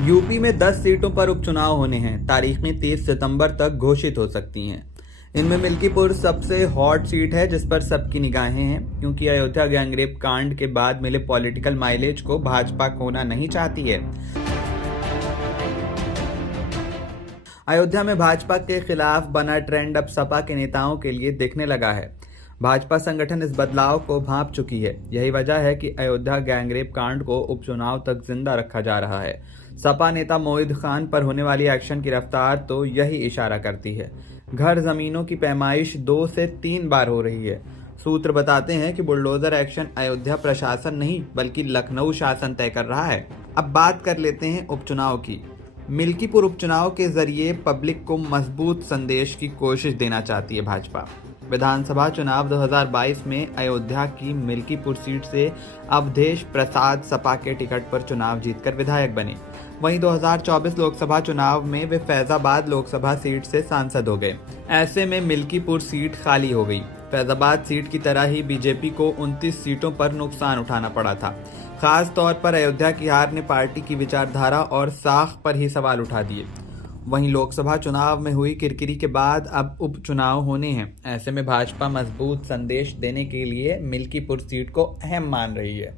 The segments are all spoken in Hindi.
यूपी में 10 सीटों पर उपचुनाव होने हैं। तारीखें 30 सितंबर तक घोषित हो सकती हैं। इनमें मिल्कीपुर सबसे हॉट सीट है, जिस पर सबकी निगाहें हैं, क्योंकि अयोध्या गैंगरेप कांड के बाद मिले पॉलिटिकल माइलेज को भाजपा खोना नहीं चाहती है। अयोध्या में भाजपा के खिलाफ बना ट्रेंड अब सपा के नेताओं के लिए दिखने लगा है। भाजपा संगठन इस बदलाव को भांप चुकी है। यही वजह है कि अयोध्या गैंगरेप कांड को उपचुनाव तक जिंदा रखा जा रहा है। सपा नेता मोहिद खान पर होने वाली एक्शन की रफ्तार तो यही इशारा करती है। घर जमीनों की पैमाइश 2 से 3 बार हो रही है। सूत्र बताते हैं कि बुलडोजर एक्शन अयोध्या प्रशासन नहीं बल्कि लखनऊ शासन तय कर रहा है। अब बात कर लेते हैं उपचुनाव की। मिल्कीपुर उपचुनाव के जरिए पब्लिक को मजबूत संदेश की कोशिश देना चाहती है भाजपा। विधानसभा चुनाव 2022 में अयोध्या की मिल्कीपुर सीट से अवधेश प्रसाद सपा के टिकट पर चुनाव जीतकर विधायक बने। वहीं 2024 लोकसभा चुनाव में वे फैजाबाद लोकसभा सीट से सांसद हो गए। ऐसे में मिल्कीपुर सीट खाली हो गई। फैजाबाद सीट की तरह ही बीजेपी को 29 सीटों पर नुकसान उठाना पड़ा था। खास तौर पर अयोध्या की हार ने पार्टी की विचारधारा और साख पर ही सवाल उठा दिए। वहीं लोकसभा चुनाव में हुई किरकिरी के बाद अब उपचुनाव होने हैं। ऐसे में भाजपा मजबूत संदेश देने के लिए मिल्कीपुर सीट को अहम मान रही है।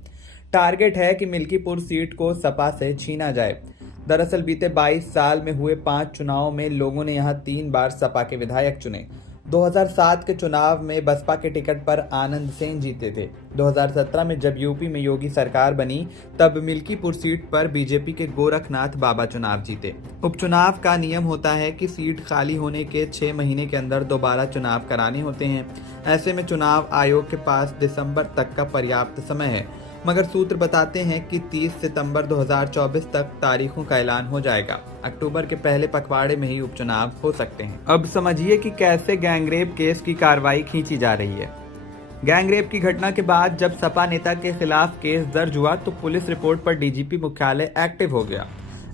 टारगेट है कि मिल्कीपुर सीट को सपा से छीना जाए। दरअसल बीते 22 साल में हुए 5 चुनावों में लोगों ने यहां 3 बार सपा के विधायक चुने। 2007 के चुनाव में बसपा के टिकट पर आनंद सेन जीते थे। 2017 में जब यूपी में योगी सरकार बनी, तब मिल्कीपुर सीट पर बीजेपी के गोरखनाथ बाबा चुनाव जीते। उपचुनाव का नियम होता है कि सीट खाली होने के 6 महीने के अंदर दोबारा चुनाव कराने होते हैं। ऐसे में चुनाव आयोग के पास दिसंबर तक का पर्याप्त समय है, मगर सूत्र बताते हैं कि 30 सितंबर 2024 तक तारीखों का ऐलान हो जाएगा। अक्टूबर के पहले पखवाड़े में ही उपचुनाव हो सकते हैं। अब समझिए कि कैसे गैंगरेप केस की कार्रवाई खींची जा रही है। गैंगरेप की घटना के बाद जब सपा नेता के खिलाफ केस दर्ज हुआ तो पुलिस रिपोर्ट पर डीजीपी मुख्यालय एक्टिव हो गया।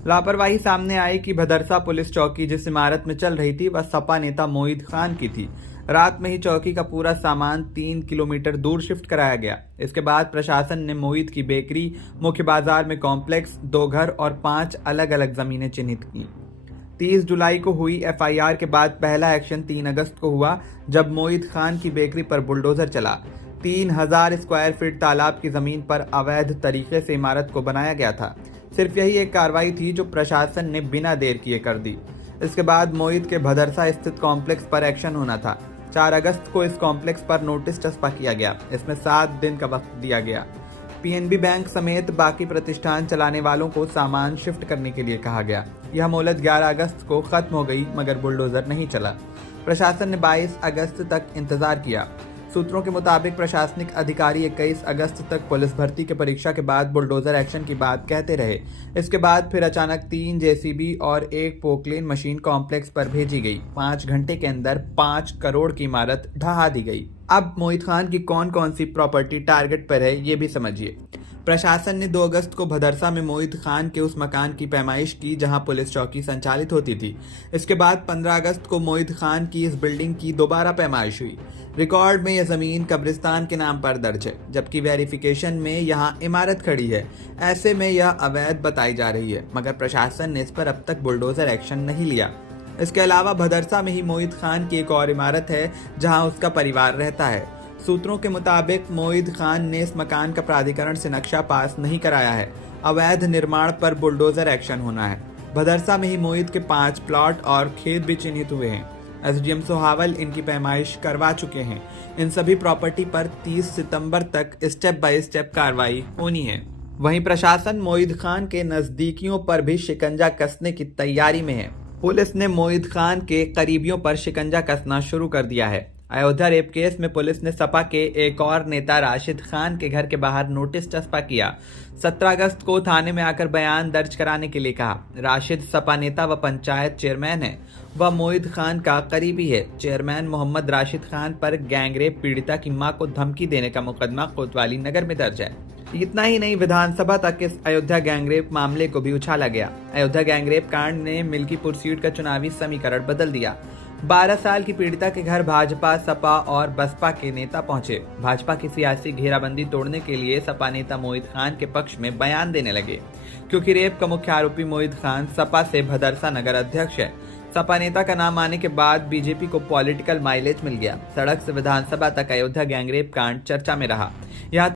लापरवाही सामने आई कि भदरसा पुलिस चौकी जिस इमारत में चल रही थी वह सपा नेता मोहिद खान की थी। रात में ही चौकी का पूरा सामान 3 किलोमीटर दूर शिफ्ट कराया गया। इसके बाद प्रशासन ने मोहिद की बेकरी, मुख्य बाजार में कॉम्प्लेक्स, 2 घर और 5 अलग अलग जमीनें चिन्हित की। 30 जुलाई को हुई एफआईआर के बाद पहला एक्शन 3 अगस्त को हुआ, जब मोहिद खान की बेकरी पर बुलडोजर चला। 3000 स्क्वायर फीट तालाब की जमीन पर अवैध तरीके से इमारत को बनाया गया था। सिर्फ यही एक कार्रवाई थी जो प्रशासन ने बिना देर किए कर दी। इसके बाद मोहित के भदरसा स्थित कॉम्प्लेक्स पर एक्शन होना था। 4 अगस्त को इस कॉम्प्लेक्स पर नोटिस चस्पा किया गया। इसमें 7 दिन का वक्त दिया गया। पीएनबी बैंक समेत बाकी प्रतिष्ठान चलाने वालों को सामान शिफ्ट करने के लिए कहा गया। यह मोहलत 11 अगस्त को खत्म हो गई, मगर बुलडोजर नहीं चला। प्रशासन ने 22 अगस्त तक इंतजार किया। सूत्रों के मुताबिक प्रशासनिक अधिकारी 21 अगस्त तक पुलिस भर्ती के परीक्षा के बाद बुलडोजर एक्शन की बात कहते रहे। इसके बाद फिर अचानक 3 जेसीबी और 1 पोकलेन मशीन कॉम्प्लेक्स पर भेजी गई। 5 घंटे के अंदर 5 करोड़ की इमारत ढहा दी गई। अब मोहित खान की कौन कौन सी प्रॉपर्टी टारगेट पर है, ये भी समझिए। प्रशासन ने 2 अगस्त को भदरसा में मोहित खान के उस मकान की पैमाइश की जहां पुलिस चौकी संचालित होती थी। इसके बाद 15 अगस्त को मोहित खान की इस बिल्डिंग की दोबारा पैमाइश हुई। रिकॉर्ड में यह जमीन कब्रिस्तान के नाम पर दर्ज है, जबकि वेरिफिकेशन में यहाँ इमारत खड़ी है। ऐसे में यह अवैध बताई जा रही है, मगर प्रशासन ने इस पर अब तक बुलडोजर एक्शन नहीं लिया। इसके अलावा भदरसा में ही मोहित खान की एक और इमारत है जहाँ उसका परिवार रहता है। सूत्रों के मुताबिक मोहित खान ने इस मकान का प्राधिकरण से नक्शा पास नहीं कराया है। अवैध निर्माण पर बुलडोजर एक्शन होना है। भदरसा में ही मोहित के 5 प्लॉट और खेत भी चिन्हित हुए हैं। एसडीएम सोहावल इनकी पैमाइश करवा चुके हैं। इन सभी प्रॉपर्टी पर 30 सितंबर तक स्टेप बाय स्टेप कार्रवाई होनी है। वहीं प्रशासन मोहित खान के नजदीकियों पर भी शिकंजा कसने की तैयारी में है। पुलिस ने मोहित खान के करीबियों पर शिकंजा कसना शुरू कर दिया है। अयोध्या रेप केस में पुलिस ने सपा के एक और नेता राशिद खान के घर के बाहर नोटिस चस्पा किया। 17 अगस्त को थाने में आकर बयान दर्ज कराने के लिए कहा। राशिद सपा नेता व पंचायत चेयरमैन है। वह मोहित खान का करीबी है। चेयरमैन मोहम्मद राशिद खान पर गैंगरेप पीड़िता की मां को धमकी देने का मुकदमा कोतवाली नगर में दर्ज है। इतना ही नहीं, विधानसभा तक इस अयोध्या गैंगरेप मामले को भी उछाला गया। अयोध्या गैंगरेप कांड ने मिल्कीपुर सीट का चुनावी समीकरण बदल दिया। 12 साल की पीड़िता के घर भाजपा, सपा और बसपा के नेता पहुंचे। भाजपा की सियासी घेराबंदी तोड़ने के लिए सपा नेता मोहित खान के पक्ष में बयान देने लगे, क्योंकि रेप का मुख्य आरोपी मोहित खान सपा से भदरसा नगर अध्यक्ष है। सपा नेता का नाम आने के बाद बीजेपी को पॉलिटिकल माइलेज मिल गया। सड़क से विधानसभा तक अयोध्या गैंगरेप कांड चर्चा में रहा। यहाँ